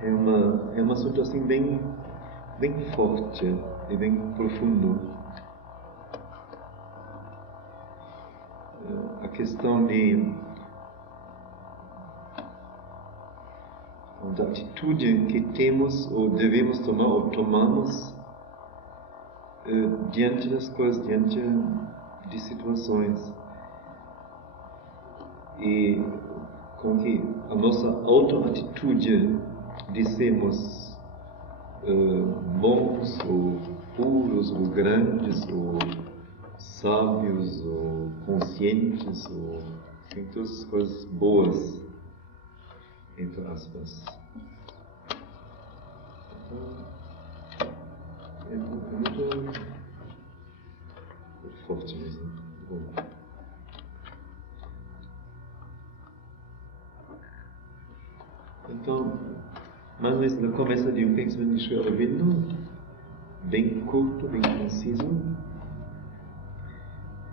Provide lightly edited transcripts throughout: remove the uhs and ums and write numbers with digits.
é um assunto assim bem forte e bem profundo. A questão da atitude que temos ou devemos tomar ou tomamos diante das coisas, diante de situações. E com que a nossa auto-atitude de sermos bons ou puros ou grandes ou sábios ou conscientes ou enfim, todas as coisas boas, entre aspas. Então, é muito forte mesmo. Bom. Então, mais ou menos no começo de um pensamento de Sri Aurobindo, bem curto, bem conciso: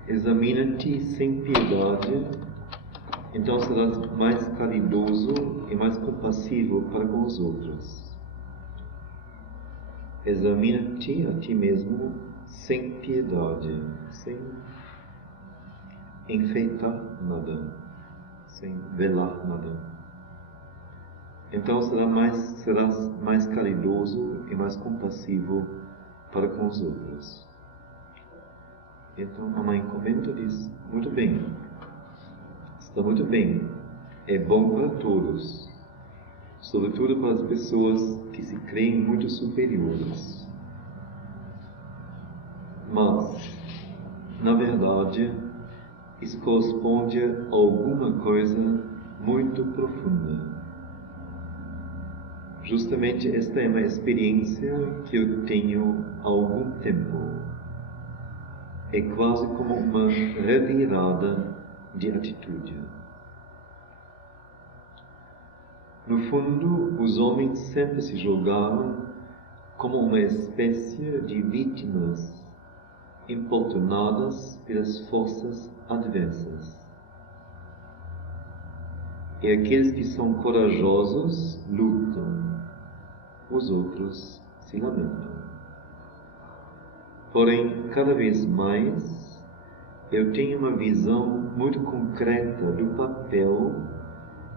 examina-te sem piedade, então serás mais caridoso e mais compassivo para com os outros. Examina-te a ti mesmo sem piedade, sem enfeitar nada, sem velar nada. Então serás mais caridoso e mais compassivo para com os outros. Então a mãe comenta e diz: muito bem, está muito bem, é bom para todos, sobretudo para as pessoas que se creem muito superiores. Mas, na verdade, isso corresponde a alguma coisa muito profunda. Justamente esta é uma experiência que eu tenho há algum tempo. É quase como uma revirada de atitude. No fundo, os homens sempre se julgaram como uma espécie de vítimas importunadas pelas forças adversas. E aqueles que são corajosos lutam, os outros se lamentam. Porém, cada vez mais, eu tenho uma visão muito concreta do papel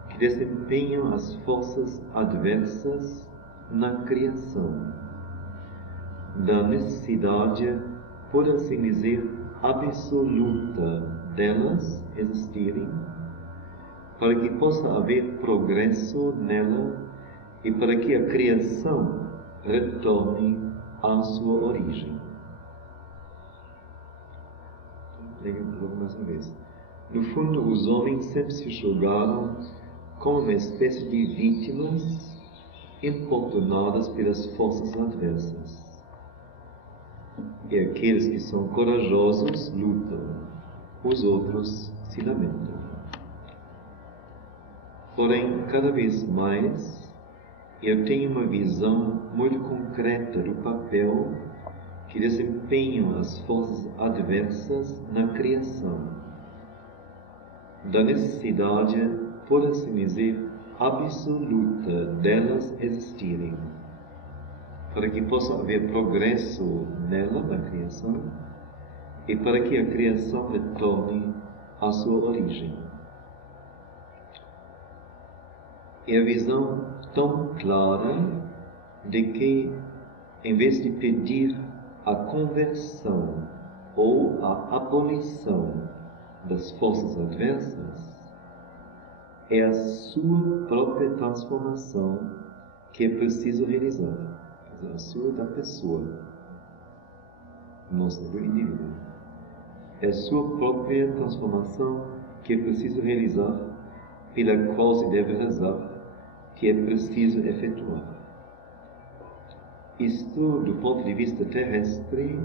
que desempenham as forças adversas na criação, da necessidade, por assim dizer, absoluta delas existirem, para que possa haver progresso nela e para que a criação retorne à sua origem. Leio mais uma vez. No fundo, os homens sempre se julgaram como uma espécie de vítimas importunadas pelas forças adversas. E aqueles que são corajosos lutam, os outros se lamentam. Porém, cada vez mais, eu tenho uma visão muito concreta do papel que desempenham as forças adversas na criação, da necessidade, por assim dizer, absoluta delas existirem, para que possa haver progresso nela, na criação, e para que a criação retorne à sua origem. É a visão tão clara de que, em vez de pedir a conversão ou a abolição das forças adversas, é a sua própria transformação que é preciso realizar, quer dizer, a sua da pessoa, nossa, do indivíduo. É a sua própria transformação que é preciso realizar, pela qual se deve rezar, que é preciso efetuar. Isto, do ponto de vista terrestre,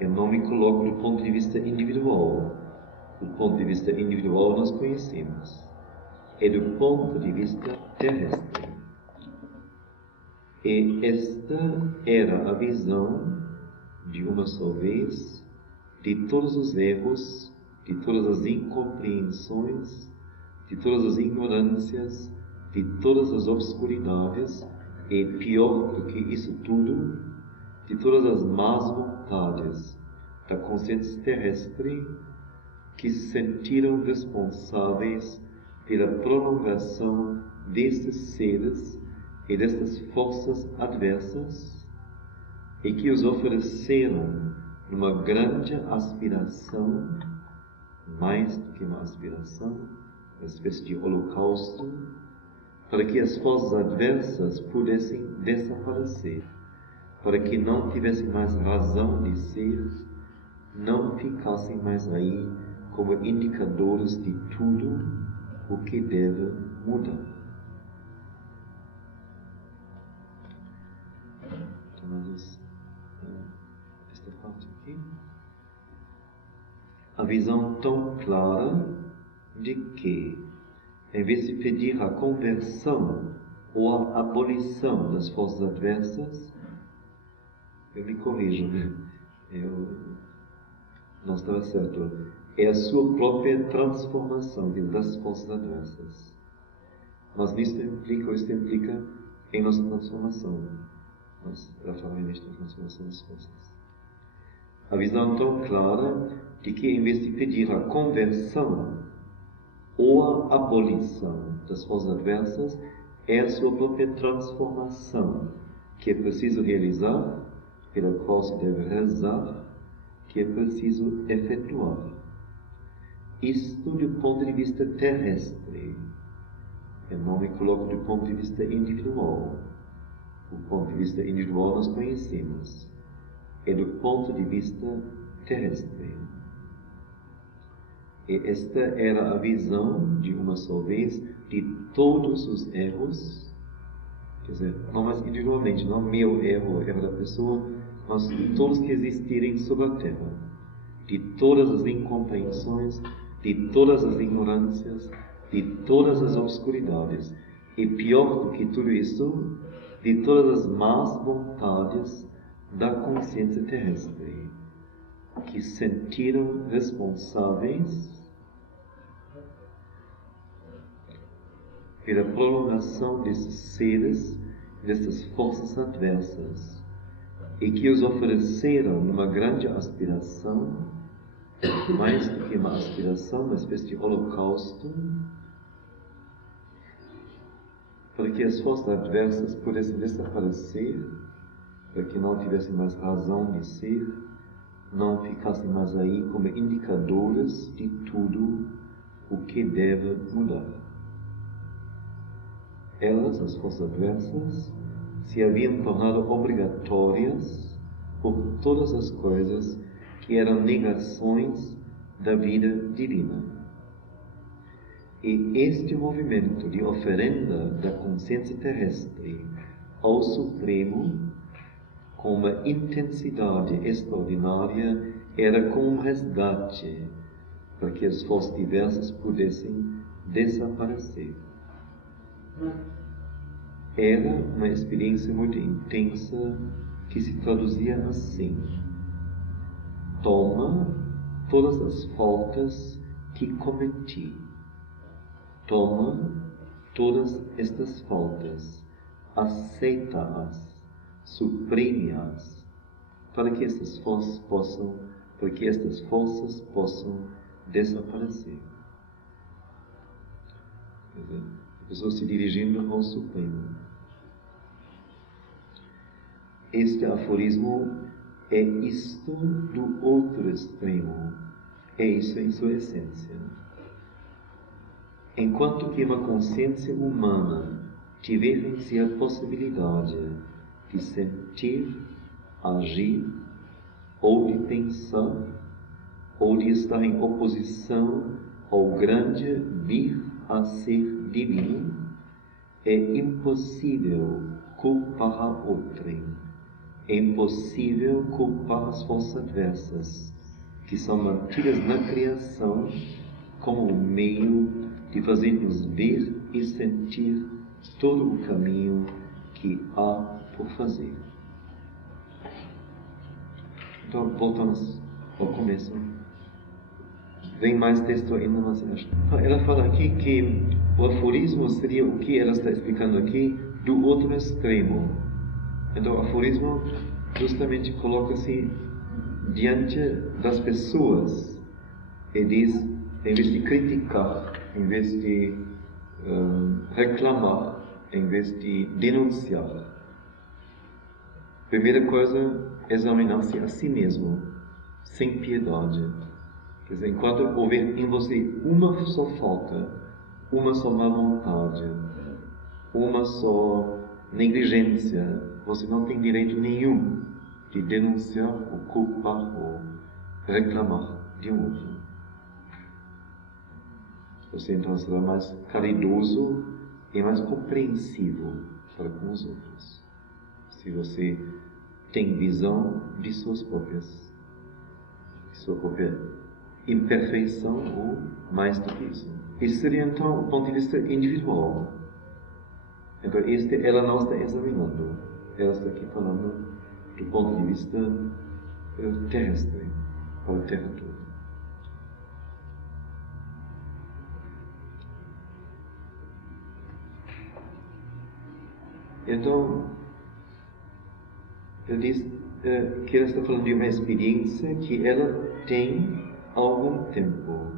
eu não me coloco do ponto de vista individual. Do ponto de vista individual nós conhecemos. É do ponto de vista terrestre. E esta era a visão, de uma só vez, de todos os erros, de todas as incompreensões, de todas as ignorâncias, de todas as obscuridades e, pior do que isso tudo, de todas as más vontades da consciência terrestre que se sentiram responsáveis pela prolongação destes seres e destas forças adversas e que os ofereceram numa grande aspiração, mais do que uma aspiração, uma espécie de holocausto, para que as forças adversas pudessem desaparecer, para que não tivessem mais razão de ser, não ficassem mais aí como indicadores de tudo o que deve mudar. Tomamos esta parte aqui. A visão tão clara de que, em vez de pedir a conversão ou a abolição das forças adversas, eu me corrijo, não estava certo, é a sua própria transformação das forças adversas. Mas isto implica em nossa transformação. Nós falaremos da transformação das forças. A visão tão clara de que, em vez de pedir a conversão ou a abolição das forças adversas, é a sua própria transformação que é preciso realizar, pela qual se deve rezar, que é preciso efetuar. Isto do ponto de vista terrestre. Eu não me coloco do ponto de vista individual. O ponto de vista individual nós conhecemos. É do ponto de vista terrestre. E esta era a visão, de uma só vez, de todos os erros, quer dizer, não mais individualmente, não meu erro, o erro da pessoa, mas de todos que existirem sobre a Terra, de todas as incompreensões, de todas as ignorâncias, de todas as obscuridades, e pior do que tudo isso, de todas as más vontades da consciência terrestre, que se sentiram responsáveis pela prolongação desses seres, dessas forças adversas, e que os ofereceram numa grande aspiração, mais do que uma aspiração, uma espécie de holocausto, para que as forças adversas pudessem desaparecer, para que não tivessem mais razão de ser, não ficassem mais aí como indicadores de tudo o que deve mudar. Elas, as forças adversas, se haviam tornado obrigatórias por todas as coisas que eram negações da vida divina. E este movimento de oferenda da consciência terrestre ao Supremo, com uma intensidade extraordinária, era como um resgate para que as forças diversas pudessem desaparecer. Era uma experiência muito intensa que se traduzia assim: toma todas as faltas que cometi, toma todas estas faltas, aceita-as, suprime-as, para que estas forças possam desaparecer. Quer dizer, a pessoa se dirigindo ao Supremo. Este aforismo é isto do outro extremo, é isso em sua essência. Enquanto que uma consciência humana tiver em si a possibilidade de sentir, agir, ou de pensar, ou de estar em oposição ao grande vir a ser divino, é impossível culpar a outrem, é impossível culpar as forças adversas, que são mantidas na criação como o meio de fazer-nos ver e sentir todo o caminho que há por fazer. Então, voltamos ao começo. Vem mais texto ainda, mas ela fala aqui que o aforismo seria o que ela está explicando aqui do outro extremo. Então, o aforismo justamente coloca-se diante das pessoas e diz, em vez de criticar, em vez de reclamar, em vez de denunciar. Primeira coisa, examinar-se a si mesmo, sem piedade. Quer dizer, enquanto houver em você uma só falta, uma só má vontade, uma só negligência, você não tem direito nenhum de denunciar ou culpar ou reclamar de um outro. Você então será mais caridoso e mais compreensivo para com os outros. Se você tem visão de sua própria imperfeição ou mais do que isso. Isso seria então o ponto de vista individual. Então ela não está examinando, ela está aqui falando do ponto de vista terrestre, para a Terra toda. Então, ele diz que ela está falando de uma experiência que ela tem há algum tempo.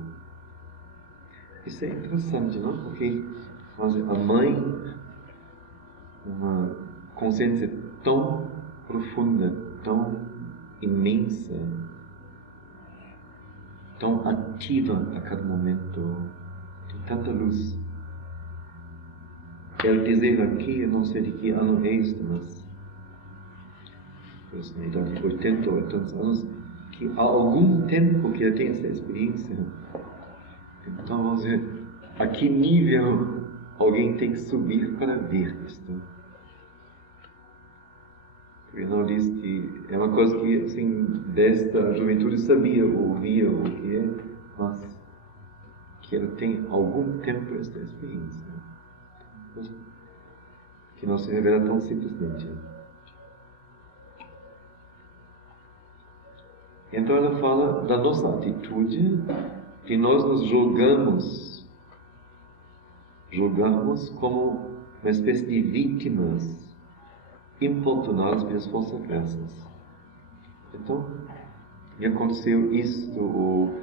Isso é interessante, não? Porque a mãe, uma consciência tão profunda, tão imensa, tão ativa a cada momento, tem tanta luz. Quero dizer aqui, eu não sei de que ano é isto, mas na idade de 80 ou 80 anos, que há algum tempo que eu tenho essa experiência. Então, vamos ver, a que nível alguém tem que subir para ver isto? Porque não diz que é uma coisa que, assim, desta juventude sabia, ouvia o que é, mas que ela tem algum tempo esta experiência. Que não se revela tão simplesmente. Então ela fala da nossa atitude, que nós nos julgamos como uma espécie de vítimas importunadas pelas forças adversas. Então, me aconteceu isto, ou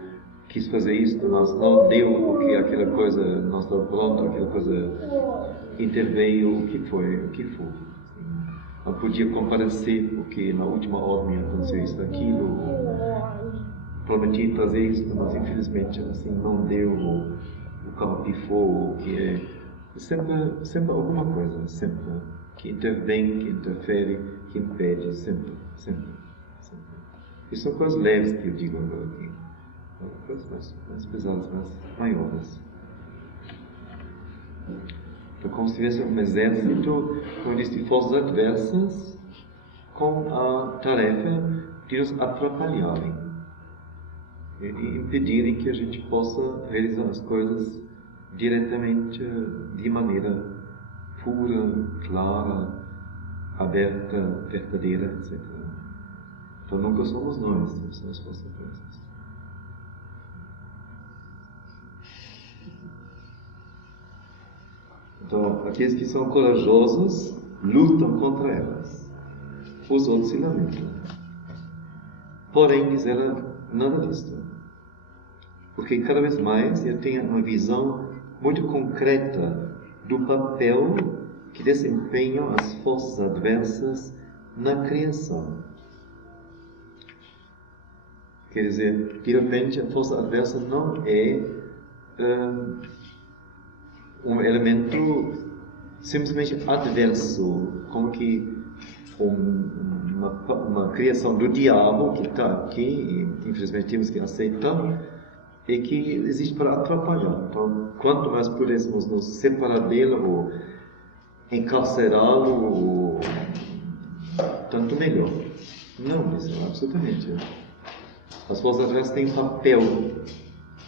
quis fazer isto, mas não deu, porque aquela coisa não estava pronta, aquela coisa interveio, o que foi. Não podia comparecer, porque na última hora me aconteceu isso, aquilo. Prometi fazer isso, mas infelizmente assim não deu, o carro pifou, o que é. Sempre alguma coisa, sempre. Que intervém, que interfere, que impede, sempre. E são coisas leves que eu digo agora aqui. Coisas mais pesadas, mais maiores. Então, como se tivesse um exército, como disse, de forças adversas, com a tarefa de nos atrapalharem e impedirem que a gente possa realizar as coisas diretamente, de maneira pura, clara, aberta, verdadeira, etc. Então nunca somos nós, são as forças adversas. Então, aqueles que são corajosos lutam contra elas. Os outros se lamentam. Porém, diz ela, nada disto. Porque cada vez mais eu tenho uma visão muito concreta do papel que desempenham as forças adversas na criação. Quer dizer, de repente a força adversa não é um elemento simplesmente adverso, como que uma criação do diabo que está aqui, e infelizmente temos que aceitar, e que existe para atrapalhar. Então, quanto mais pudéssemos nos separar dele, ou encarcerá-lo, ou tanto melhor. Não, isso é absolutamente. As forças adversas têm papel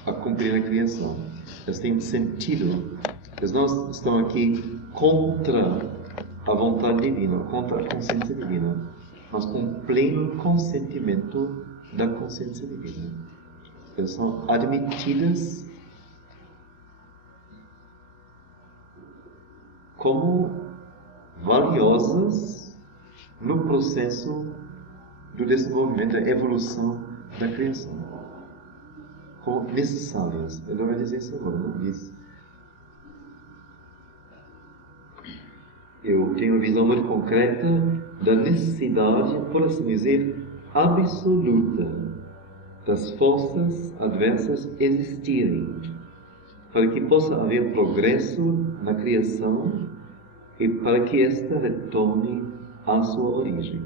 a cumprir na criação. Elas têm sentido. Elas não estão aqui contra a vontade divina, contra a consciência divina, mas com pleno consentimento da consciência divina. Elas são admitidas como valiosas no processo do desenvolvimento, da evolução da criação. Como necessárias. Ele vai dizer isso agora, não diz. Eu tenho uma visão muito concreta da necessidade, por assim dizer, absoluta das forças adversas existirem, para que possa haver progresso na criação e para que esta retorne à sua origem.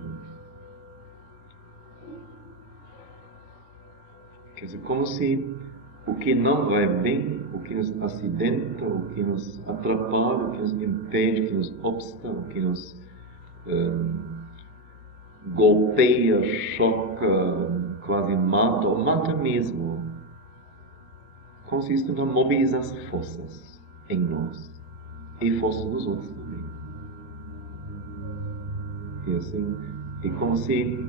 Quer dizer, como se o que não vai bem, o que nos acidenta, o que nos atrapalha, o que nos impede, o que nos obsta, o que nos golpeia, choca, quase mata, ou mata mesmo, consiste na mobilizar forças em nós e forças dos outros também. E assim, é como se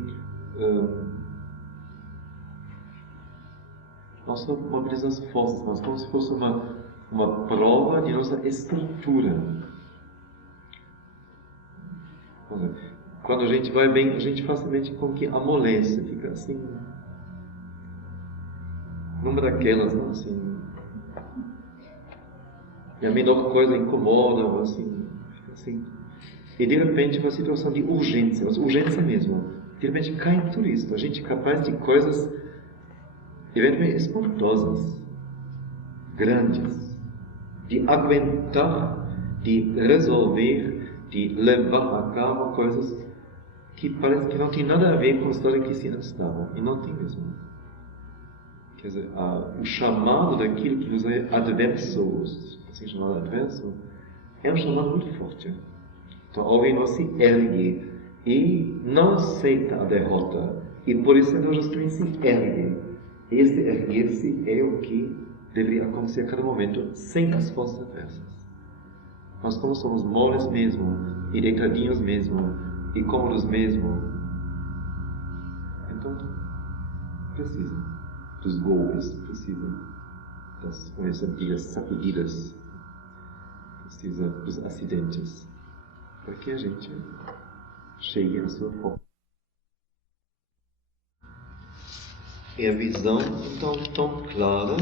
não só mobilizar as forças, mas como se fosse uma prova de nossa estrutura. Quando a gente vai bem, a gente facilmente com que amolece, fica assim, numa daquelas, não, assim, e a menor coisa incomoda, assim, fica assim. E de repente uma situação de urgência, mas urgência mesmo, de repente cai em tudo isso. A gente é capaz de coisas eventualmente espantosas, grandes, de aguentar, de resolver, de levar a cabo coisas que parece que não tem nada a ver com a história que se nos estava, e não tem mesmo. Quer dizer, o chamado daquilo que nos é adverso, assim chamado adverso, é um chamado muito forte. Então alguém não se ergue e não aceita a derrota, e por isso então justamente se ergue. Este erguer-se é o que deveria acontecer a cada momento, sem as forças adversas. Nós, como somos moles mesmo, e deitadinhos mesmo, e cômodos mesmo, então precisa dos golpes, precisa das sacudidas, precisa dos acidentes, para que a gente chegue à sua forma. É a visão, então, tão clara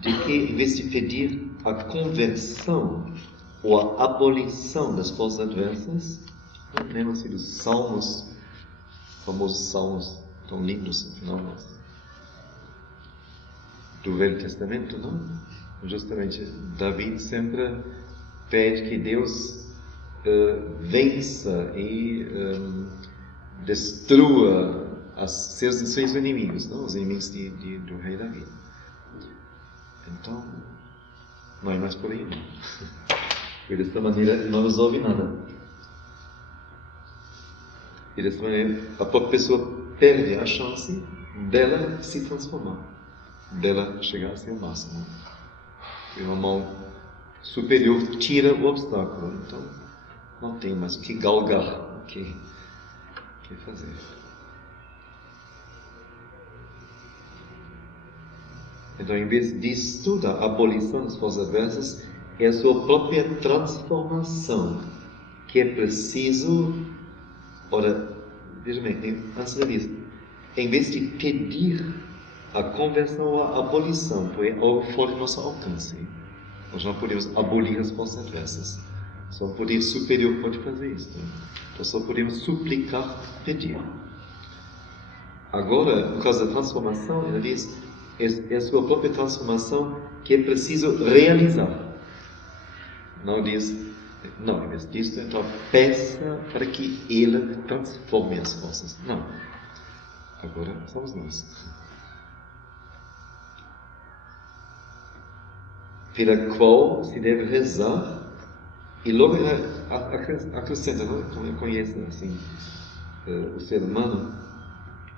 de que, em vez de pedir a conversão ou a abolição das forças adversas, lembra-se dos salmos, famosos salmos tão lindos, no final, do Velho Testamento, não? Justamente, David sempre pede que Deus vença e destrua seus inimigos, não? Os inimigos do rei David. Então, não é mais por aí, não. E desta maneira não resolve nada. E desta maneira a própria pessoa perde a chance dela se transformar, dela chegar a ser o máximo. E uma mão superior tira o obstáculo, então não tem mais o que galgar, o que fazer. Então, em vez disto, da abolição das forças adversas, é a sua própria transformação que é preciso. Ora, veja bem, antes disso, em vez de pedir a conversão ou a abolição, porque é algo fora do nosso alcance. Nós não podemos abolir as forças adversas. Só o poder superior pode fazer isso. Então só podemos suplicar, pedir. Agora, no caso da transformação, ele diz, é a sua própria transformação que é preciso realizar. Não diz, não, em vez disso, então peça para que ele transforme as forças. Não. Agora somos nós. Pela qual se deve rezar, e logo acrescenta, não conhece assim, o ser humano,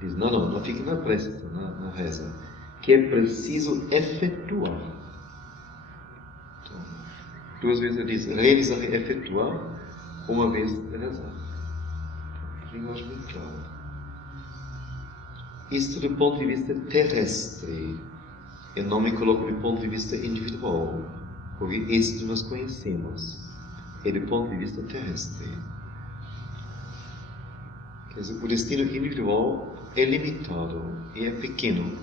diz, não fique na prece, na reza, que é preciso efetuar. Então, duas vezes ele diz, realizar e efetuar, uma vez rezar. Linguagem muito clara. Isto do ponto de vista terrestre. Eu não me coloco do ponto de vista individual, porque isto nós conhecemos. é do ponto de vista terrestre. Quer dizer, o destino individual é limitado e é pequeno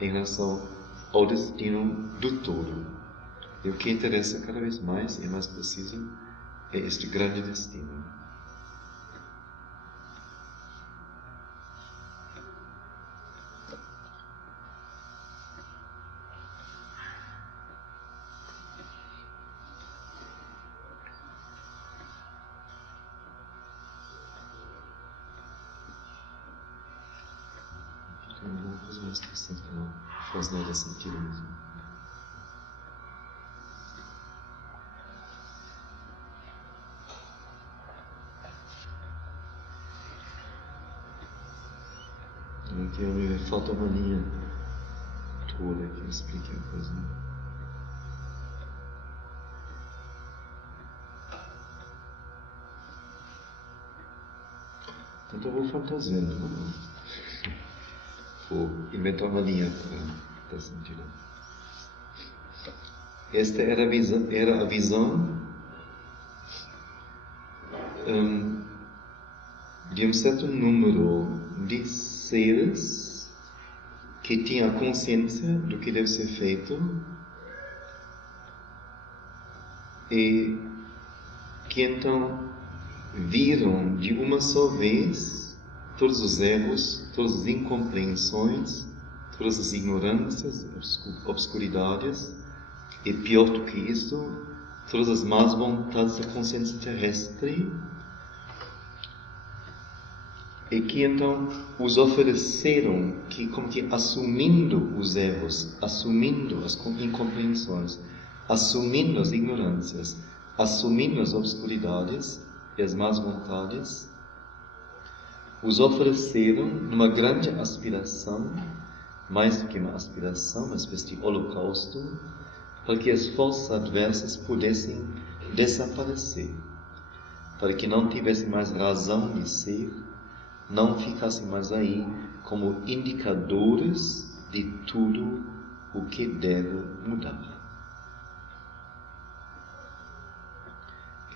em relação ao destino do todo. E o que interessa cada vez mais e mais preciso é este grande destino. Tem alguma coisa mais interessante que não faz nada sentido mesmo. Aqui falta uma linha toda que explique a coisa. Então eu vou fantasiando. Vou inventar uma linha para sentido. Esta era a visão de um certo número de seres que tinham consciência do que deve ser feito e que então viram de uma só vez todos os erros, todas as incompreensões, todas as ignorâncias, obscuridades e, pior do que isso, todas as más vontades da consciência terrestre, e que então os ofereceram, que como que assumindo os erros, assumindo as incompreensões, assumindo as ignorâncias, assumindo as obscuridades e as más vontades, os ofereceram numa grande aspiração, mais do que uma aspiração, uma espécie de holocausto, para que as forças adversas pudessem desaparecer, para que não tivessem mais razão de ser, não ficassem mais aí como indicadores de tudo o que deve mudar.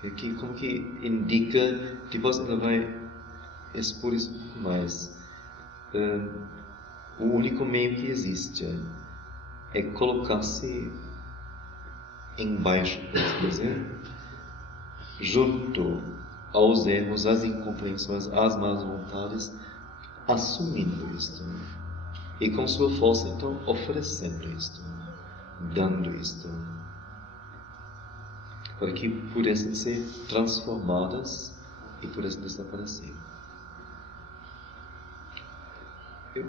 Aqui como que indica, depois ela vai expor isso mais. O único meio que existe é colocar-se embaixo, por dizer, junto aos erros, às incompreensões, às más vontades, assumindo isto. E com sua força, então, oferecendo isto, dando isto, para que pudessem ser transformadas e pudessem desaparecer.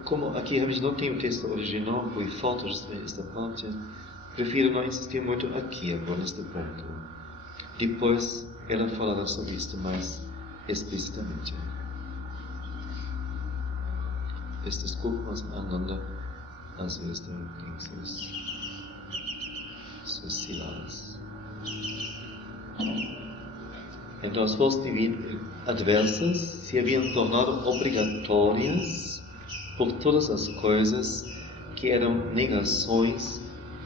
Como aqui realmente não tem o texto original, por falta justamente desta parte, prefiro não insistir muito aqui agora neste ponto. Depois ela falará sobre isto mais explicitamente. Estas culpas andando às vezes têm suas ciladas. Então as forças divinas adversas se haviam tornado obrigatórias por todas as coisas que eram negações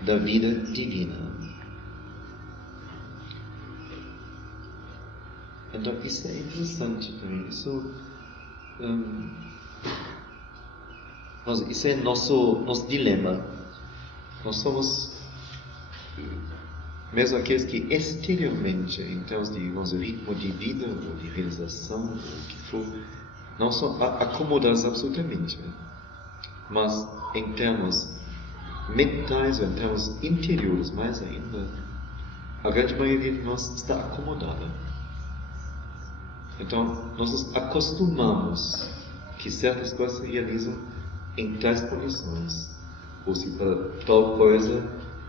da vida divina. Então isso é interessante também. Isso é nosso dilema. Nós somos, mesmo aqueles que exteriormente, em termos de ritmo de vida ou de realização, ou o que for, não são acomodados absolutamente. Mas em termos mentais ou em termos interiores, mais ainda, a grande maioria de nós está acomodada. Então, nós nos acostumamos que certas coisas se realizam em tais condições. Ou se para tal coisa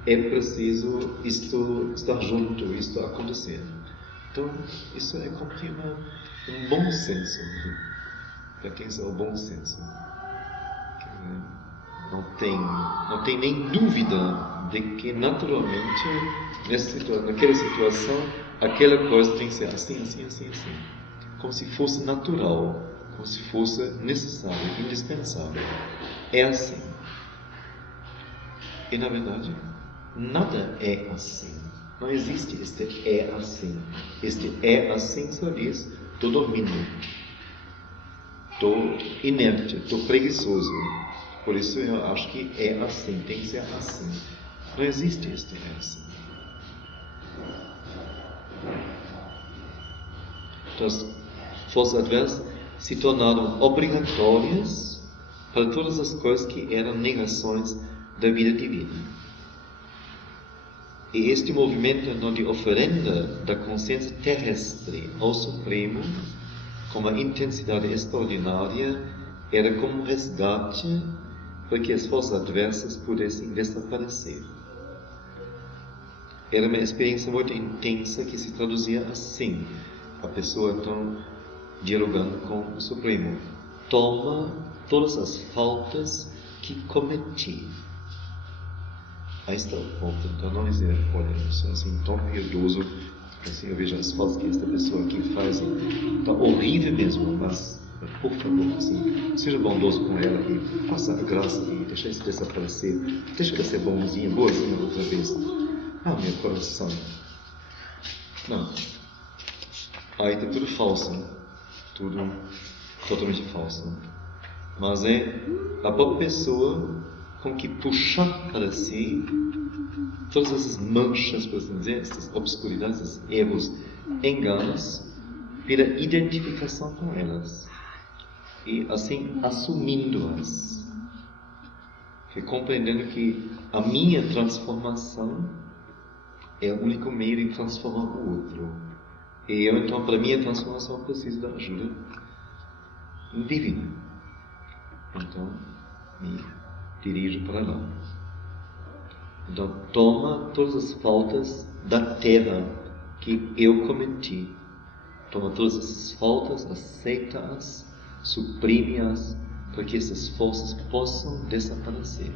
é preciso isto estar junto, isto acontecer. Então, isso é como que um bom senso. Pertence ao bom senso. Não tem nem dúvida de que naturalmente naquela situação aquela coisa tem que ser assim. Como se fosse natural, como se fosse necessário, indispensável. É assim. E na verdade, nada é assim. Não existe este é assim. Este é assim só diz, estou dormindo, estou inerte, estou preguiçoso. Por isso eu acho que é assim, tem que ser assim. Não existe este é assim. Então, as forças adversas se tornaram obrigatórias para todas as coisas que eram negações da vida divina. E este movimento então, de oferenda da consciência terrestre ao Supremo, com uma intensidade extraordinária, era como um resgate para que as forças adversas pudessem desaparecer. Era uma experiência muito intensa que se traduzia assim. A pessoa então dialogando com o Supremo: toma todas as faltas que cometi. Aí está o ponto. Então não dizer, olha, eu sou assim tão piedoso, assim eu vejo as faltas que esta pessoa aqui faz, está horrível mesmo, mas por favor, assim, seja bondoso com ela e faça a graça e deixe isso desaparecer. Deixa que ser bonzinha, boazinha outra vez. Ah, meu coração. Não. Aí está tudo falso, né? Tudo totalmente falso. Né? Mas é a própria pessoa com que puxar para si todas essas manchas, por assim dizer, essas obscuridades, esses erros, enganos, pela identificação com elas. E assim assumindo-as. Compreendendo que a minha transformação é o único meio de transformar o outro. E eu, então, para a minha transformação, preciso da ajuda divina. Então, me dirijo para lá. Então, toma todas as faltas da terra que eu cometi. Toma todas essas faltas, aceita-as, suprime-as, para que essas forças possam desaparecer.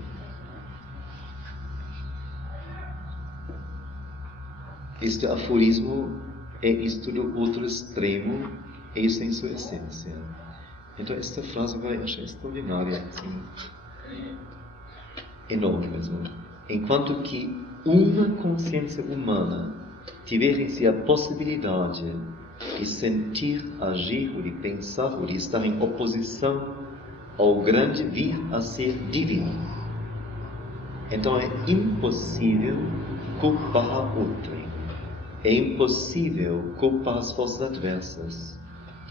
Este aforismo é isto do outro extremo, é isso em sua essência. Então, esta frase vai achar extraordinária, assim, enorme mesmo. Enquanto que uma consciência humana tiver em si a possibilidade de sentir, agir, ou de pensar, ou de estar em oposição ao grande vir a ser divino, então é impossível culpar a outrem. É impossível culpar as forças adversas,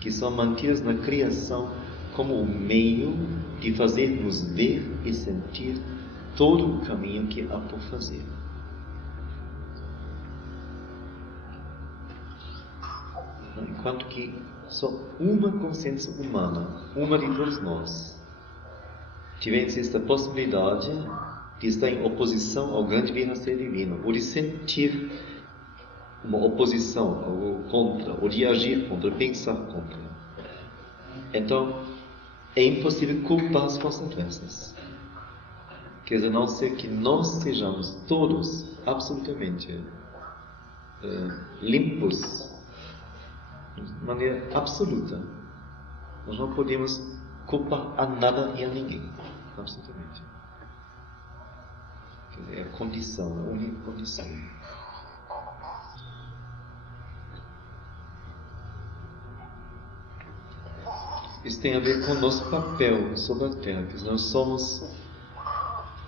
que são mantidas na criação como o meio de fazer-nos ver e sentir todo o caminho que há por fazer. Enquanto que só uma consciência humana, uma de todos nós, tivesse esta possibilidade de estar em oposição ao grande vir a ser divino, ou de sentir uma oposição, ou contra, ou de agir contra, pensar contra. Então, é impossível culpar as forças adversas. Quer dizer, a não ser que nós sejamos todos absolutamente limpos, de maneira absoluta. Nós não podemos culpar a nada e a ninguém. Absolutamente. Quer dizer, é a condição, a única condição. Isso tem a ver com o nosso papel sobre a Terra, que nós somos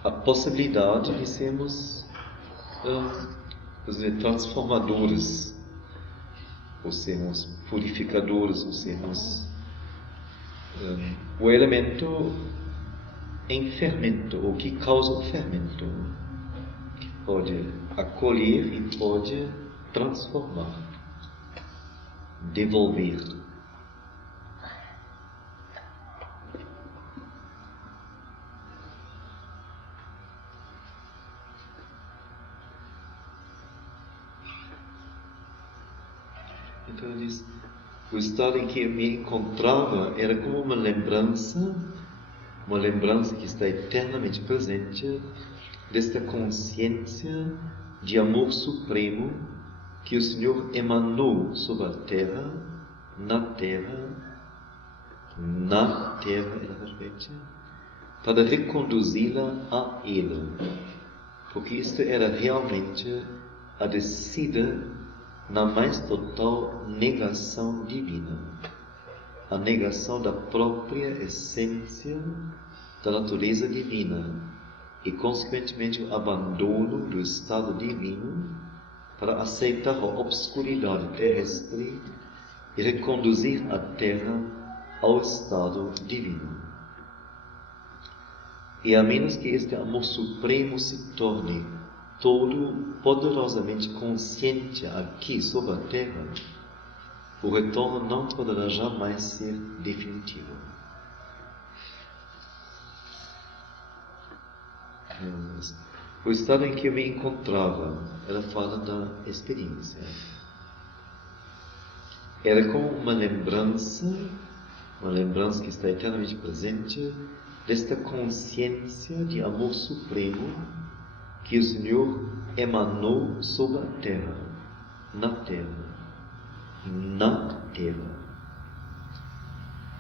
a possibilidade de sermos transformadores, ou sermos purificadores, ou sermos o elemento em fermento, ou que causa o fermento, que pode acolher e pode transformar, devolver. Então ele diz, o estado em que eu me encontrava era como uma lembrança que está eternamente presente desta consciência de amor supremo que o Senhor emanou sobre a terra, na terra, ela repete, para reconduzi-la a Ele. Porque isto era realmente a descida na mais total negação divina, a negação da própria essência da natureza divina e, consequentemente, o abandono do estado divino para aceitar a obscuridade terrestre e reconduzir a Terra ao estado divino. E a menos que este amor supremo se torne todo poderosamente consciente aqui sobre a Terra, o retorno não poderá jamais ser definitivo. O estado em que eu me encontrava, ela fala da experiência. Era como uma lembrança que está eternamente presente, desta consciência de amor supremo que o Senhor emanou sobre a Terra, na Terra,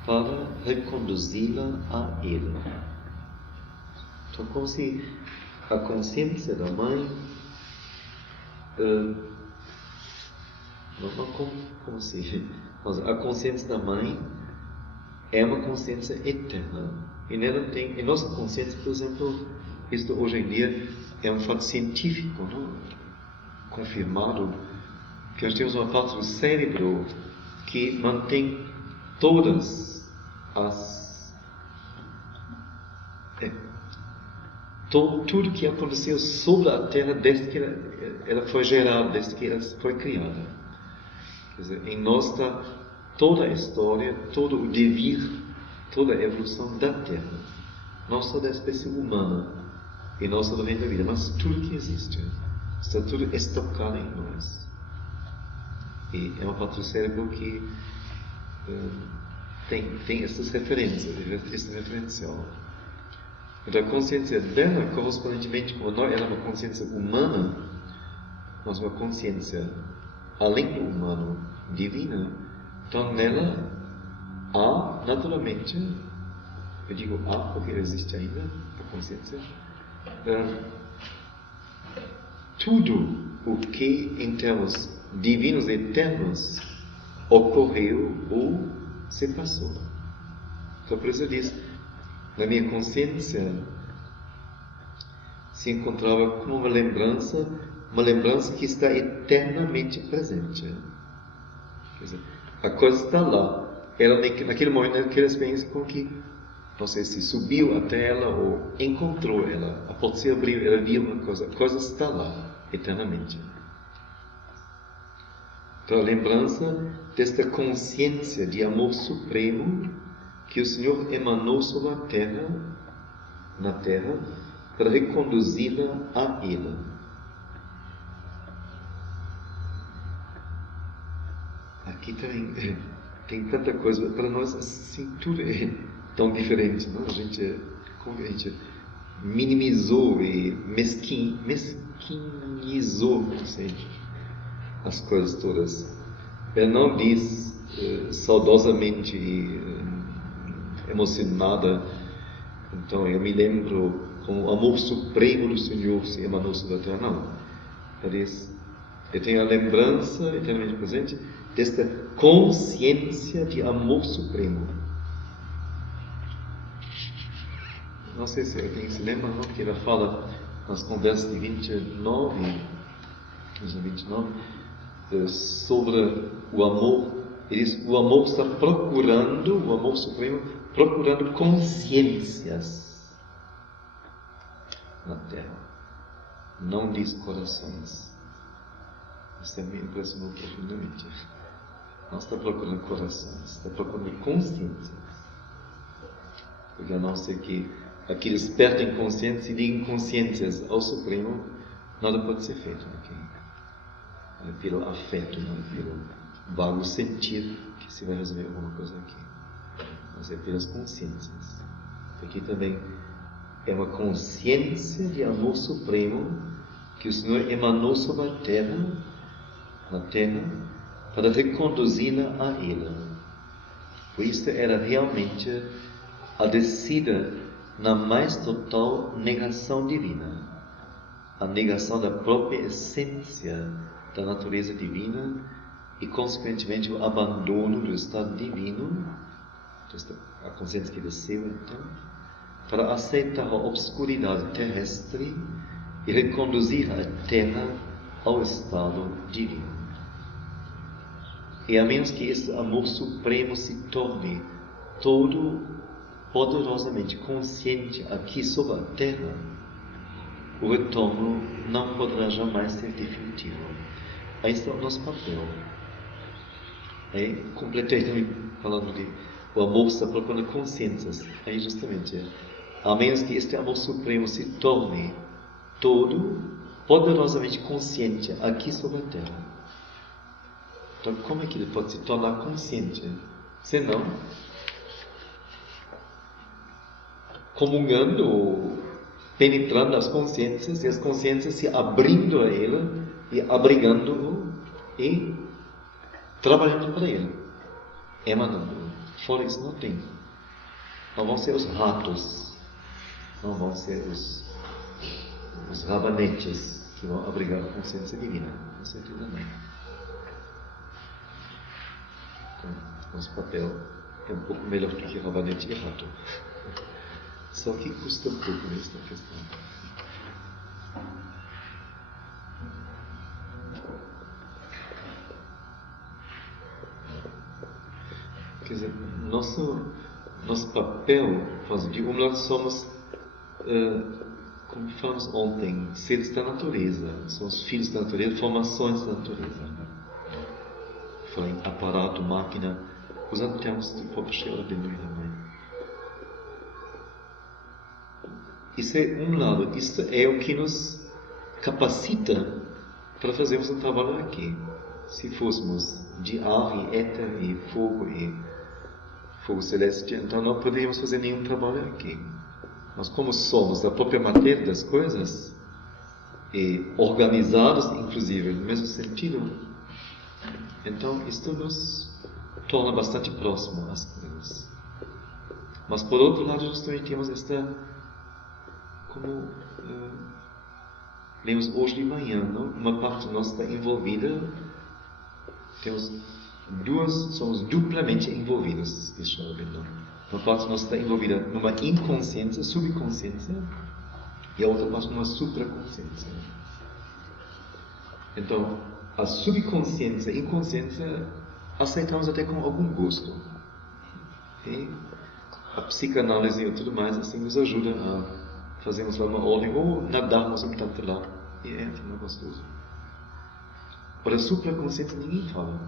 para reconduzi-la a Ele. Então, como se a consciência da Mãe, a consciência da Mãe é uma consciência eterna. E nela tem, em nossa consciência, por exemplo, isto hoje em dia é um fato científico, não? Confirmado, que nós temos uma parte do cérebro que mantém todas as... tudo que aconteceu sobre a Terra desde que ela foi gerada, desde que ela foi criada. Quer dizer, em nós está toda a história, todo o devir, toda a evolução da Terra. Não só da espécie humana e não só do reino da vida, mas tudo que existe. Está tudo estocado em nós. E é uma parte do cérebro que tem essas referências, esse referencial. Então a consciência dela, correspondentemente, como não era uma consciência humana, mas uma consciência além do humano, divina, então nela há, naturalmente, eu digo há porque existe ainda a consciência, tudo o que em termos divinos eternos ocorreu ou se passou. Então por isso diz, na minha consciência se encontrava como uma lembrança que está eternamente presente. Quer dizer, a coisa está lá. Ela naquele momento, naquela experiência, com que, não sei se subiu até ela ou encontrou ela, a porta se abriu, ela viu uma coisa. A coisa está lá, eternamente. Então a lembrança desta consciência de amor supremo que o Senhor emanou sobre a Terra, na Terra, para reconduzi-la a Ele. Aqui também tem tanta coisa, para nós assim, tudo é tão diferente, não? A gente minimizou e mesquinizou, não sei, as coisas todas. Ele não diz saudosamente emocionada, então eu me lembro com o amor supremo do Senhor se emanou sobre a Terra, não. Ele diz, eu tenho a lembrança eternamente presente desta consciência de amor supremo. Não sei se alguém se lembra, não? Que ela fala nas conversas de 29, sobre o amor. Ele diz, o amor está procurando, o amor supremo, procurando consciências na Terra. Não diz corações. Isso me impressionou profundamente. Não está procurando corações, está procurando consciências. Porque a não ser que aqui despertem consciências e digam consciências ao Supremo, nada pode ser feito aqui. Não é pelo afeto, não é pelo vago sentir que se vai resolver alguma coisa aqui. Mas é pelas consciências. Aqui também é uma consciência de amor supremo que o Senhor emanou sobre a Terra, na Terra, para reconduzi-la a Ele. Por isso era realmente a descida na mais total negação divina, a negação da própria essência da natureza divina e, consequentemente, o abandono do estado divino, a consciência que desceu, então, para aceitar a obscuridade terrestre e reconduzir a Terra ao estado divino. E a menos que este amor supremo se torne todo poderosamente consciente aqui sobre a Terra, o retorno não poderá jamais ser definitivo. Este é o nosso papel. Completamente falando de o amor está procurando consciências. Aí justamente, a menos que este amor supremo se torne todo poderosamente consciente aqui sobre a Terra. Então, como é que ele pode se tornar consciente? Senão, comungando ou penetrando as consciências, e as consciências se abrindo a ele e abrigando-o e trabalhando para ele, emanando-o. Fora isso não tem. Não vão ser os ratos, não vão ser os rabanetes que vão abrigar a consciência divina. Com certeza não. Então, nosso papel é um pouco melhor do que rabanete e rato. Só que custa um pouco esta questão. Quer dizer, nosso papel, de um lado somos, como falamos ontem, seres da natureza, somos filhos da natureza, formações da natureza. Fala em aparato, máquina, usando termos de própria Sheila Benui também. Isso é um lado, isso é o que nos capacita para fazermos um trabalho aqui. Se fôssemos de ar e éter e fogo celeste, então não poderíamos fazer nenhum trabalho aqui. Mas como somos da própria matéria das coisas, e organizados, inclusive, no mesmo sentido, então isto nos torna bastante próximo às coisas. Mas por outro lado, justamente temos esta, como lemos hoje de manhã, não? Uma parte nossa está envolvida, somos duplamente envolvidos, diz Shalabindra. Uma parte nossa está envolvida numa inconsciência, subconsciência, e a outra parte numa supraconsciência. Então, a subconsciência, a inconsciência, aceitamos até com algum gosto. E a psicanálise e tudo mais assim nos ajuda a fazermos lá uma ordem ou nadarmos um tanto lá. E é assim, gostoso. Para a supraconsciência ninguém fala.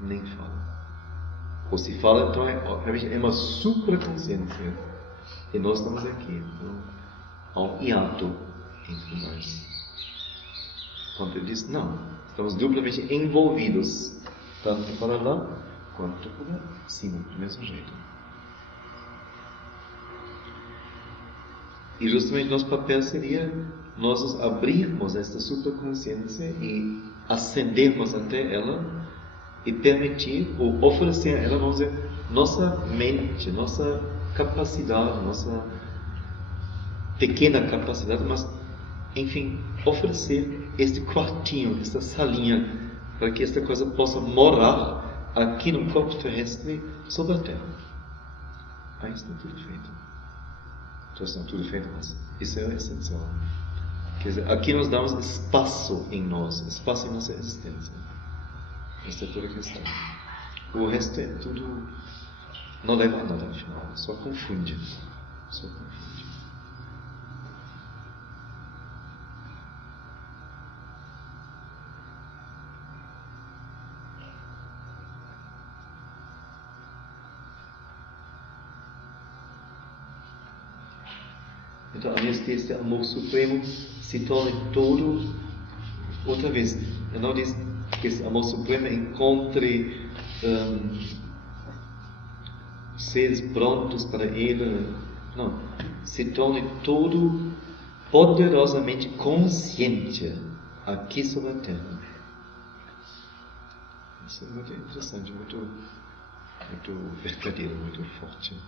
Nem fala. Ou se fala, então é uma supraconsciência. E nós estamos aqui. Então, há um hiato entre nós. Quando ele diz, não, estamos duplamente envolvidos, tanto para lá quanto para cima, do mesmo jeito. E justamente nosso papel seria nós nos abrirmos a esta supraconsciência e ascendermos até ela e permitir ou oferecer a ela, vamos dizer, nossa mente, nossa capacidade, nossa pequena capacidade, mas, enfim, oferecer este quartinho, esta salinha, para que esta coisa possa morar aqui no corpo terrestre sobre a Terra. Aí está tudo feito. Já está tudo feito, mas isso é o essencial. Quer dizer, aqui nós damos espaço em nós, espaço em nossa existência. Esta é toda a questão. O resto é tudo, não leva a nada, afinal, só confunde. Só confunde. Então, a menos que este amor supremo se torne todo, outra vez, eu não disse que esse amor supremo encontre seres prontos para ele, não, se torne todo poderosamente consciente aqui sobre a Terra. Isso é muito interessante, muito verdadeiro, muito forte.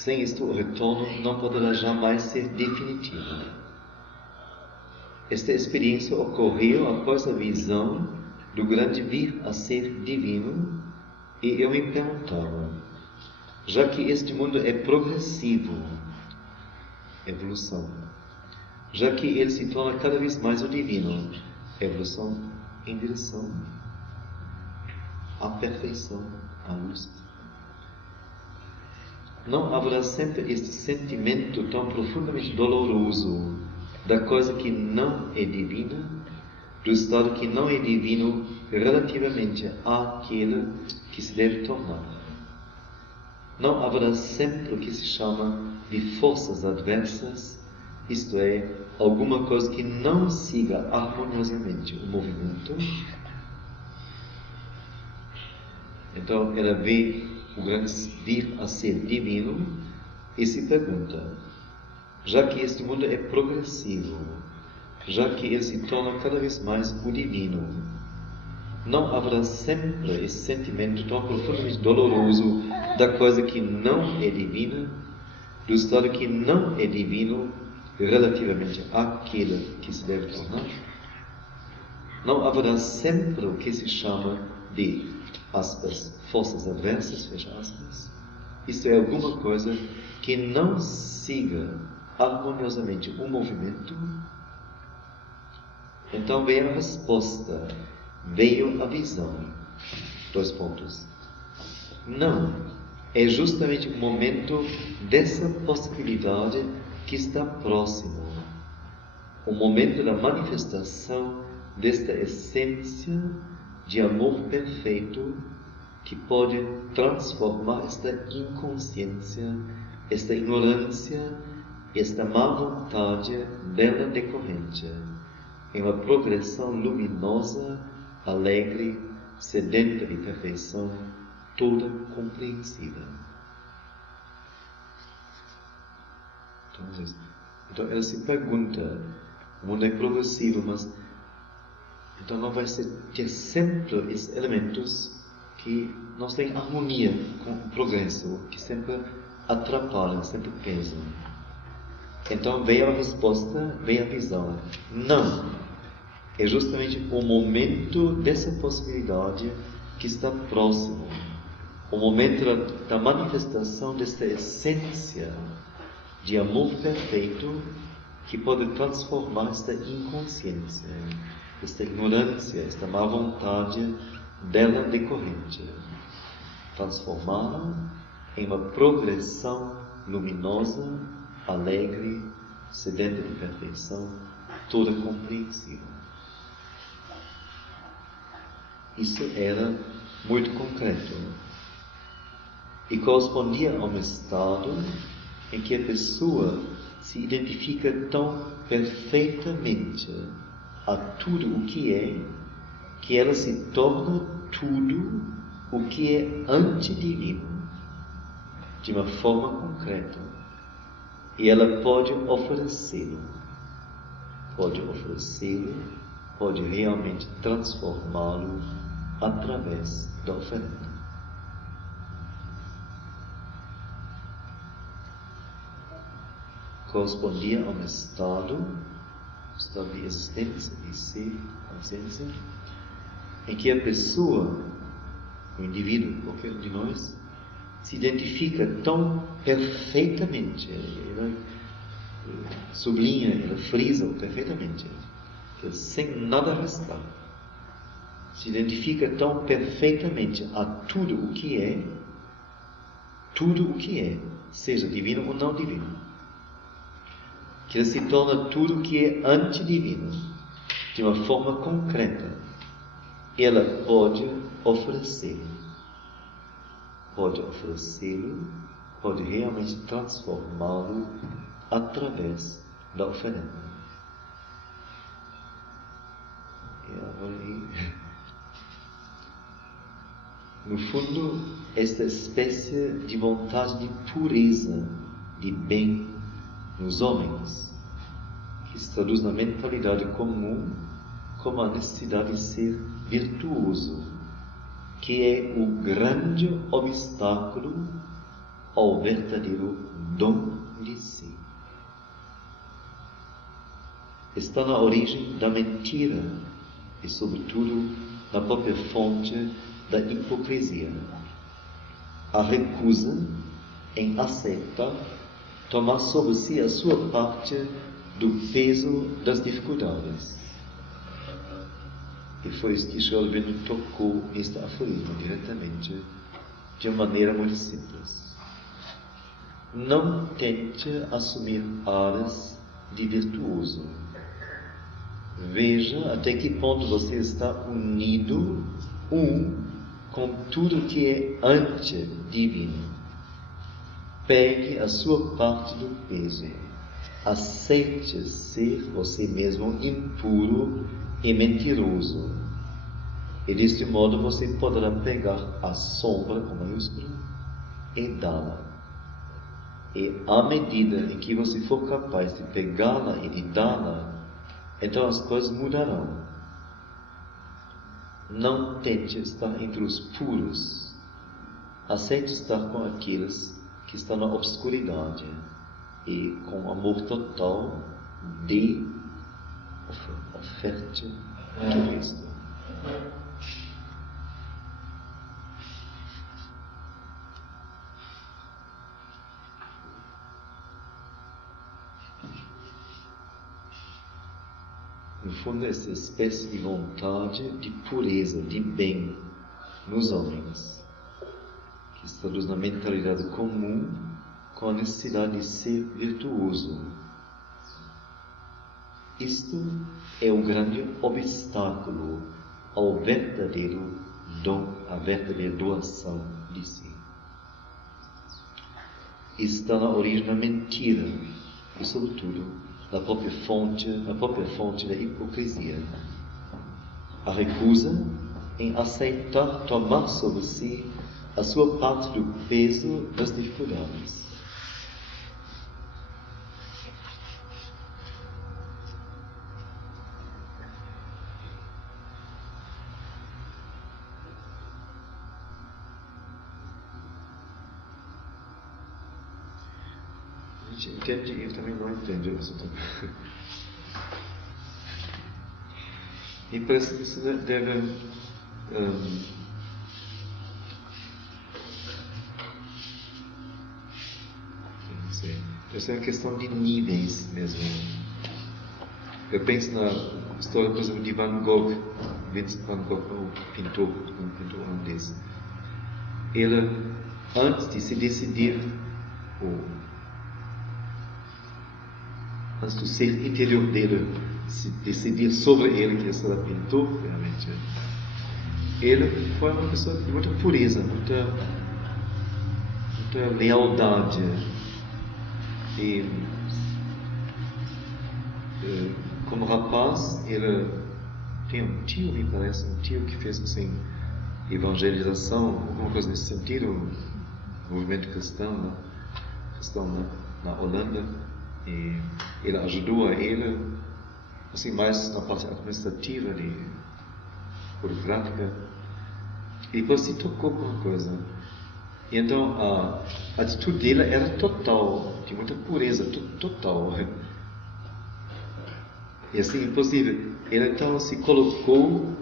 Sem isto, o retorno não poderá jamais ser definitivo. Esta experiência ocorreu após a visão do grande vir a ser divino, e eu me perguntava, já que este mundo é progressivo, evolução, já que ele se torna cada vez mais o divino, evolução em direção à perfeição, à luz. Não haverá sempre este sentimento tão profundamente doloroso da coisa que não é divina, do estado que não é divino relativamente àquele que se deve tornar. Não haverá sempre o que se chama de forças adversas, isto é, alguma coisa que não siga harmoniosamente o movimento. Então ela vê o grande vir a ser divino e se pergunta, já que este mundo é progressivo, já que ele se torna cada vez mais o divino, não haverá sempre esse sentimento tão profundamente doloroso da coisa que não é divina, do estado que não é divino relativamente àquele que se deve tornar? Não haverá sempre o que se chama de, aspas, forças adversas, fecha aspas? Isto é, alguma coisa que não siga harmoniosamente o movimento? Então veio a resposta, veio a visão. 2 pontos. Não, é justamente o momento dessa possibilidade que está próximo. O momento da manifestação desta essência de amor perfeito que pode transformar esta inconsciência, esta ignorância, esta má vontade dela decorrente em uma progressão luminosa, alegre, sedenta de perfeição, toda compreensível. Então ela se pergunta, o mundo é progressivo, mas então não vai ter sempre esses elementos que não têm harmonia com o progresso, que sempre atrapalham, sempre pesam. Então veio a resposta, veio a visão. Não! É justamente o momento dessa possibilidade que está próximo. O momento da manifestação desta essência de amor perfeito que pode transformar esta inconsciência, esta ignorância, esta má vontade dela decorrente, transformá-la em uma progressão luminosa, alegre, sedenta de perfeição, toda compreensível. Isso era muito concreto e correspondia a um estado em que a pessoa se identifica tão perfeitamente a tudo o que é, que ela se torna tudo o que é antidivino, de uma forma concreta. E ela pode oferecê-lo, pode realmente transformá-lo através da oferenda. Correspondia a um estado de existência, de ser, consciência, em que a pessoa, o indivíduo, qualquer um de nós, se identifica tão perfeitamente, ela sublinha, ela frisa perfeitamente, sem nada restar, se identifica tão perfeitamente a tudo o que é, seja divino ou não divino, que ela se torna tudo o que é antidivino, de uma forma concreta. Ela pode oferecê-lo, pode realmente transformá-lo através da oferenda. No fundo, esta espécie de vontade de pureza, de bem nos homens, que se traduz na mentalidade comum como a necessidade de ser virtuoso, que é o grande obstáculo ao verdadeiro dom de si. Está na origem da mentira e, sobretudo, na própria fonte da hipocrisia. A recusa em aceitar tomar sobre si a sua parte do peso das dificuldades. E foi isso que Sri tocou neste aforismo diretamente, de uma maneira muito simples. Não tente assumir ares de virtuoso. Veja até que ponto você está unido com tudo que é antidivino. Pegue a sua parte do peso. Aceite ser você mesmo impuro e mentiroso. E deste modo você poderá pegar a sombra com maiúsculo e dá-la. E à medida em que você for capaz de pegá-la e de dá-la, então as coisas mudarão. Não tente estar entre os puros. Aceite estar com aqueles que estão na obscuridade e com amor total de oferte tudo isto. No fundo, essa espécie de vontade de pureza, de bem nos homens, que se traduz na mentalidade comum com a necessidade de ser virtuoso. Isto é o grande obstáculo ao verdadeiro dom, à verdadeira doação de si. Está na origem da mentira e, sobretudo, na própria fonte da hipocrisia. A recusa em aceitar tomar sobre si a sua parte do peso das dificuldades. A gente entende e eu também não entendo isso. E parece que isso deve essa é uma questão de níveis mesmo. Eu penso na história, por exemplo, de Van Gogh. Vincent Van Gogh, um pintor holandês. Ele, antes de se decidir, antes do ser interior dele se decidir sobre ele que será pintor, realmente, ele foi uma pessoa de muita pureza, muita lealdade. E como rapaz, ele tem um tio, me parece, que fez assim, evangelização, alguma coisa nesse sentido, movimento cristão, na Holanda, e ele ajudou a ele, assim, mais na parte administrativa, burocrática, e depois se tocou com uma coisa. E então a atitude dele era total, de muita pureza, total. E assim, impossível. Ele então se colocou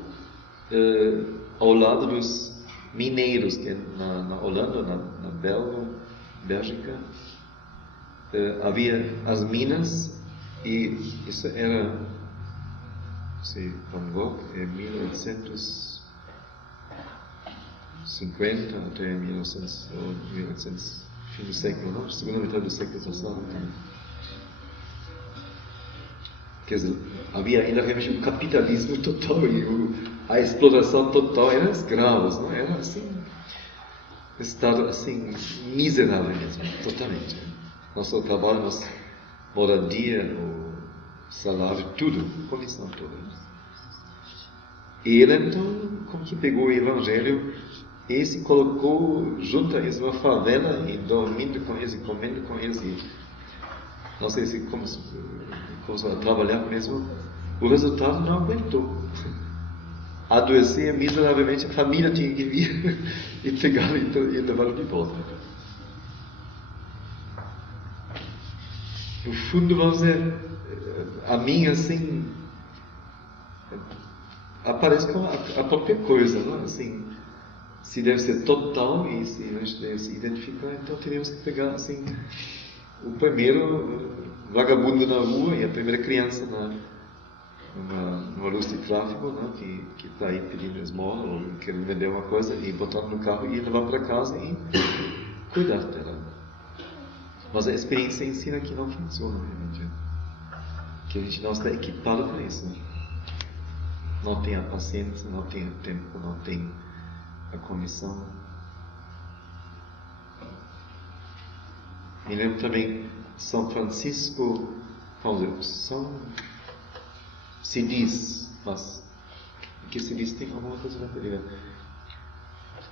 ao lado dos mineiros, que na Holanda, na Bélgica, havia as minas, e isso era, Van Gogh, 1850 até 1800, fim do século, não? Segunda metade do século passado. Quer dizer, havia ainda realmente o capitalismo total e a exploração total, eram escravos, não? Era assim, estado assim, miserável mesmo, totalmente. Nosso trabalho, nossa moradia, o salário, tudo, condição toda. E ele então, como que pegou o Evangelho e se colocou junto a eles numa favela e dormindo com eles e comendo com eles e não sei se começou a trabalhar mesmo. O resultado não aguentou. Adoecia miseravelmente, a família tinha que vir e pegá-lo e levá-lo de volta. no fundo, vamos dizer, a mim, assim, aparece como a própria coisa, não? Assim, se deve ser total e se a gente deve se identificar, então teremos que pegar, assim, o primeiro vagabundo na rua e a primeira criança numa luz de tráfego, né, que está aí pedindo esmola ou querendo vender uma coisa e botar no carro e levar para casa e cuidar dela. Mas a experiência ensina que não funciona realmente. Que a gente não está equipado para isso. Não tem a paciência, não tem o tempo, não tem a condição. Me lembro também São Francisco, vamos dizer, se diz, mas o que se diz tem alguma coisa na teoria,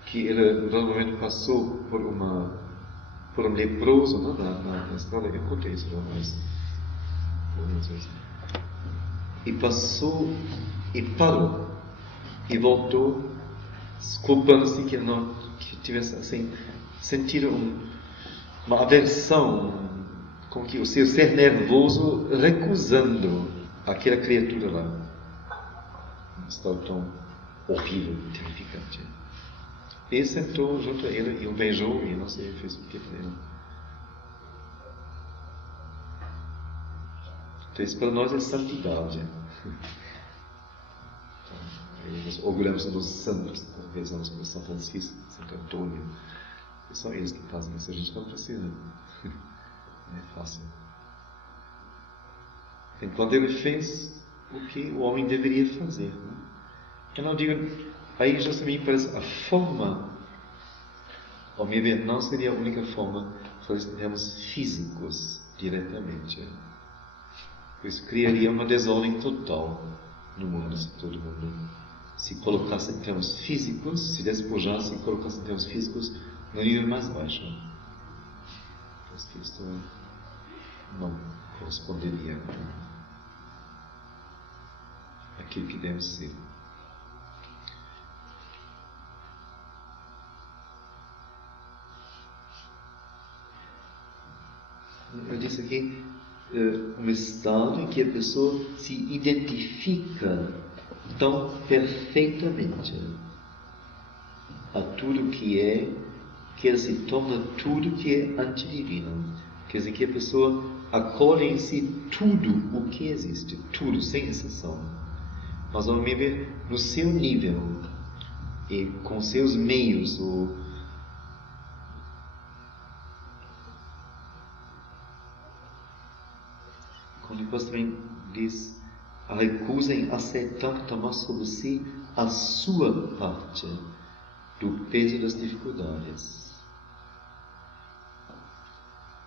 que ele normalmente passou por um leproso, não? Na estrada, eu contei isso já, mas e passou e parou e voltou, culpando-se que tivesse assim sentido uma aversão, com que o seu ser nervoso recusando aquela criatura lá, um estado tão horrível, terrificante. E sentou junto a ele e o beijou e não sei, fez o que para ele. Então isso para nós é santidade. Então, nós orgulhamos dos santos, rezamos por São Francisco, Santo Antônio. E são eles que fazem isso, a gente não precisa. Não é fácil. Enquanto ele fez o que o homem deveria fazer. Né? Eu não digo, aí justamente parece a forma, ao meu ver, não seria a única forma de fazer em termos físicos, diretamente. Isso criaria uma desordem total no mundo, se todo mundo se colocasse em termos físicos, se despojasse e colocasse em termos físicos no nível mais baixo. Acho que isto não corresponderia àquilo que deve ser. Eu disse aqui um estado em que a pessoa se identifica tão perfeitamente a tudo que ela se torna tudo que é antidivino. Quer dizer, que a pessoa acolhe em si tudo o que existe, tudo, sem exceção. Mas, ao meu ver, no seu nível e com seus meios, como depois também diz, a recusa em aceitar tomar sobre si a sua parte do peso das dificuldades.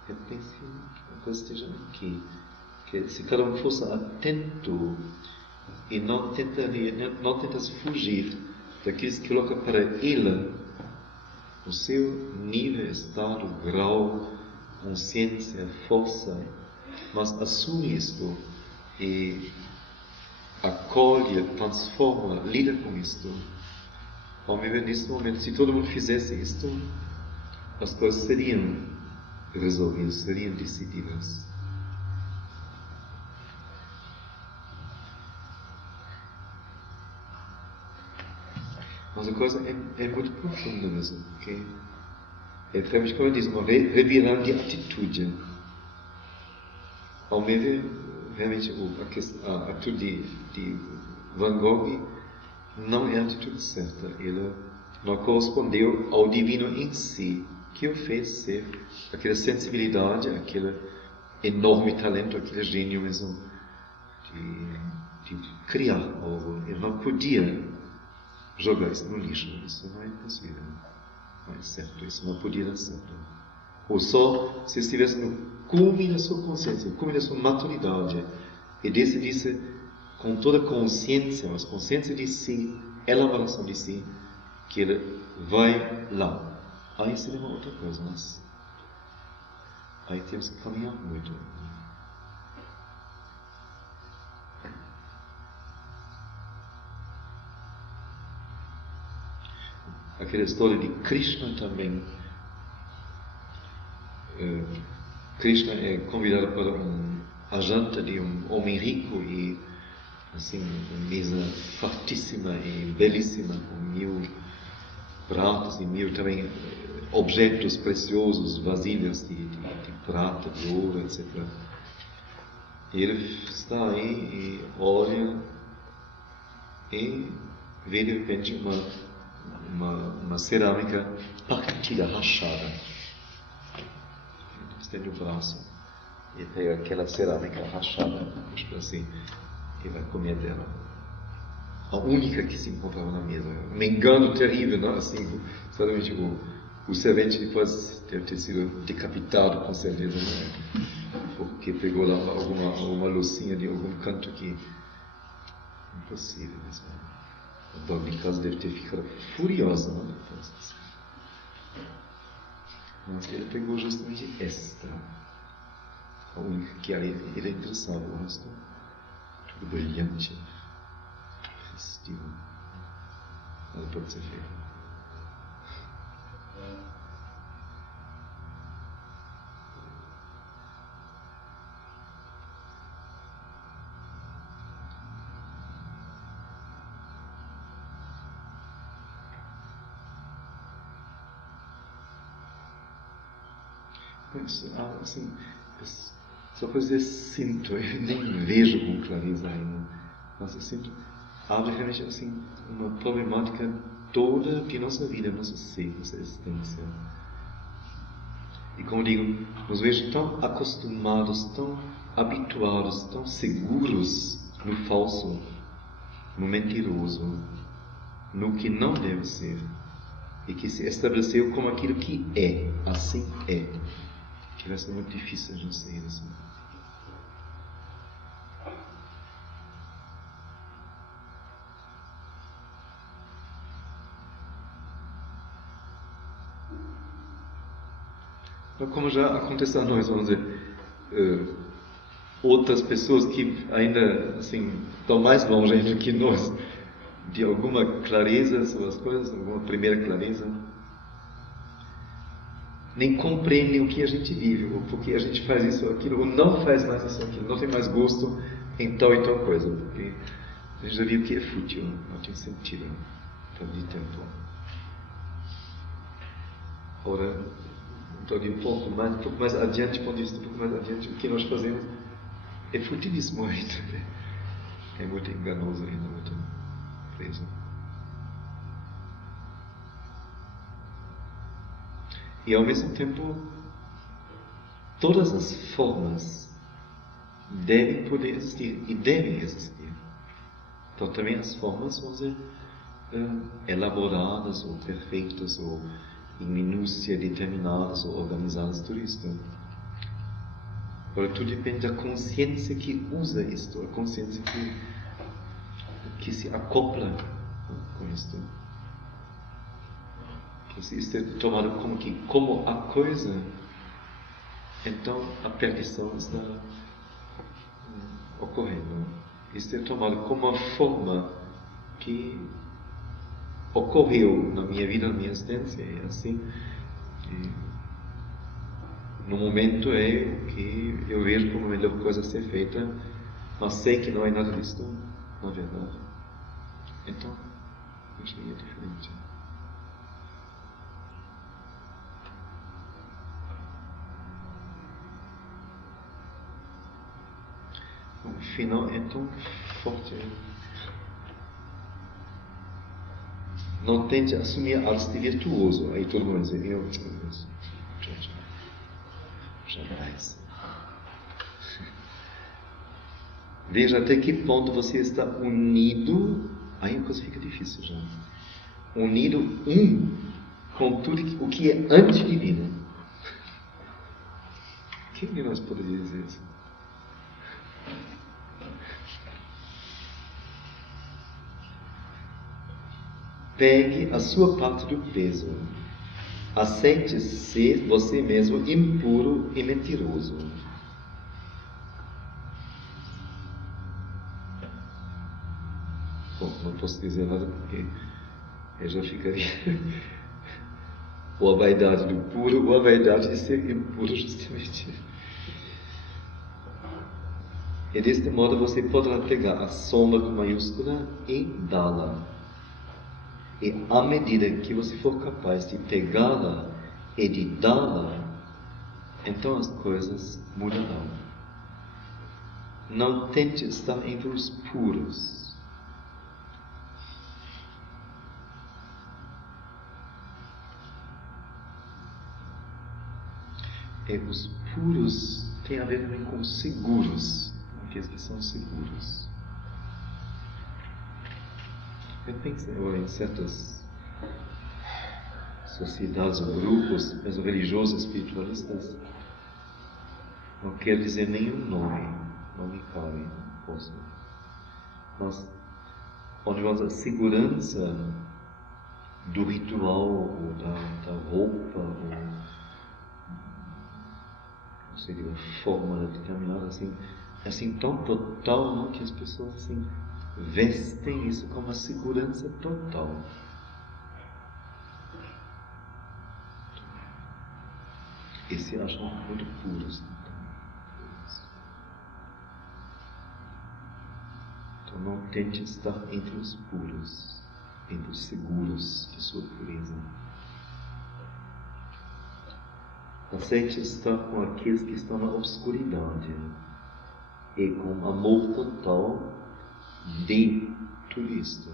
Eu penso que a coisa esteja aqui, que se cada um fosse atento e não tentasse fugir daquilo que se coloca para ele, o seu nível, estado, grau, consciência, força, mas assume isto e acolhe, transforma, lida com isto. Ao meu ver, nesse momento, se todo mundo fizesse isto, as coisas seriam resolvidas, seriam decididas. Mas a coisa é muito profunda mesmo, porque é realmente, como eu disse, uma revirada de atitude. Ao meu ver, realmente a atitude de Van Gogh não é a atitude certa. Ele não correspondeu ao divino em si, que o fez ser aquela sensibilidade, aquele enorme talento, aquele gênio mesmo de criar algo. Ele não podia jogar isso no lixo. Isso não é possível. Não é certo. Isso não podia dar certo. Ou só se estivesse no cume da sua consciência, no cume da sua maturidade, e decidisse com toda consciência, mas consciência de si, elaboração de si, que ele vai lá. Aí seria uma outra coisa, mas aí temos que caminhar muito. Aquela história de Krishna também Krishna é convidado para a janta de homem rico e assim, uma mesa fartíssima e belíssima, com 1000 pratos e 1000 também objetos preciosos, vasilhas de prata, de ouro, etc. E ele está aí e olha e vê de repente uma cerâmica partida, rachada. Estende o braço e pega aquela cerâmica rachada, puxa assim, e vai comer dela. A única que se encontrava na mesa. Um engano terrível, não? Assim, certamente o servente depois deve ter sido decapitado, com certeza, não é? Porque pegou lá alguma loucinha de algum canto que... Impossível mesmo. A dona de casa deve ter ficado furiosa, não? Mas ele pegou justamente esta. A única que era interessava, o resto tudo brilhante, festivo. Nada pode ser feito. Mas, assim, só para dizer sinto, eu nem vejo com clareza ainda, mas eu sinto, abre realmente assim, uma problemática toda de nossa vida, nosso ser, nossa existência. E como digo, nos vejo tão acostumados, tão habituados, tão seguros no falso, no mentiroso, no que não deve ser, e que se estabeleceu como aquilo que é, assim é. Que vai ser muito difícil a gente sair assim. Então, como já acontece a nós, vamos dizer, outras pessoas que ainda assim estão mais longe ainda que nós, de alguma clareza sobre as coisas, alguma primeira clareza, nem compreendem o que a gente vive, ou porque a gente faz isso ou aquilo, ou não faz mais isso ou aquilo, não tem mais gosto em tal e tal coisa, porque a gente já viu que é fútil, não tem sentido, de tempo. Ora, então, um pouco mais adiante, ponto de vista um pouco mais adiante, o que nós fazemos é futilíssimo ainda, é muito enganoso ainda, muito preso. E ao mesmo tempo, todas as formas devem poder existir e devem existir. Então também as formas vão ser elaboradas ou perfeitas ou em minúcia determinadas ou organizadas, tudo isto. Agora tudo depende da consciência que usa isto, a consciência que se acopla com isto. Se isto é tomado como a coisa, então a perdição está ocorrendo. Isto é tomado como a forma que ocorreu na minha vida, na minha existência, é assim. E no momento é o que eu vejo como a melhor coisa a ser feita, mas sei que não é nada disso, na verdade. Então, acho que é diferente. O final é tão forte. Não tente assumir a arte de virtuoso. Aí todo mundo vai dizer, eu jamais. Veja até que ponto você está unido. Aí a coisa fica difícil já. Unido com tudo o que é antidivino. Quem de nós poderia dizer isso? Pegue a sua parte do peso. Aceite ser você mesmo impuro e mentiroso. Bom, não posso dizer nada porque eu já ficaria ou a vaidade do puro ou a vaidade de ser impuro justamente. E deste modo você poderá pegar a sombra com maiúscula e dá-la. E à medida que você for capaz de pegá-la e de dá-la, então as coisas mudarão. Não tente estar entre os puros. E os puros têm a ver também com seguros, aqueles que são seguros. Eu penso em certas sociedades ou grupos, mesmo religiosos, espiritualistas, não quer dizer nenhum nome, não me cabe, não posso. Mas onde vamos a segurança do ritual, ou da roupa, ou não sei, de uma forma determinada, assim tão total, não, que as pessoas assim vestem isso como uma segurança total. E se acham muito puros. Então não tente estar entre os puros, entre os seguros de sua pureza. Aceite estar com aqueles que estão na obscuridade e com amor total de turista.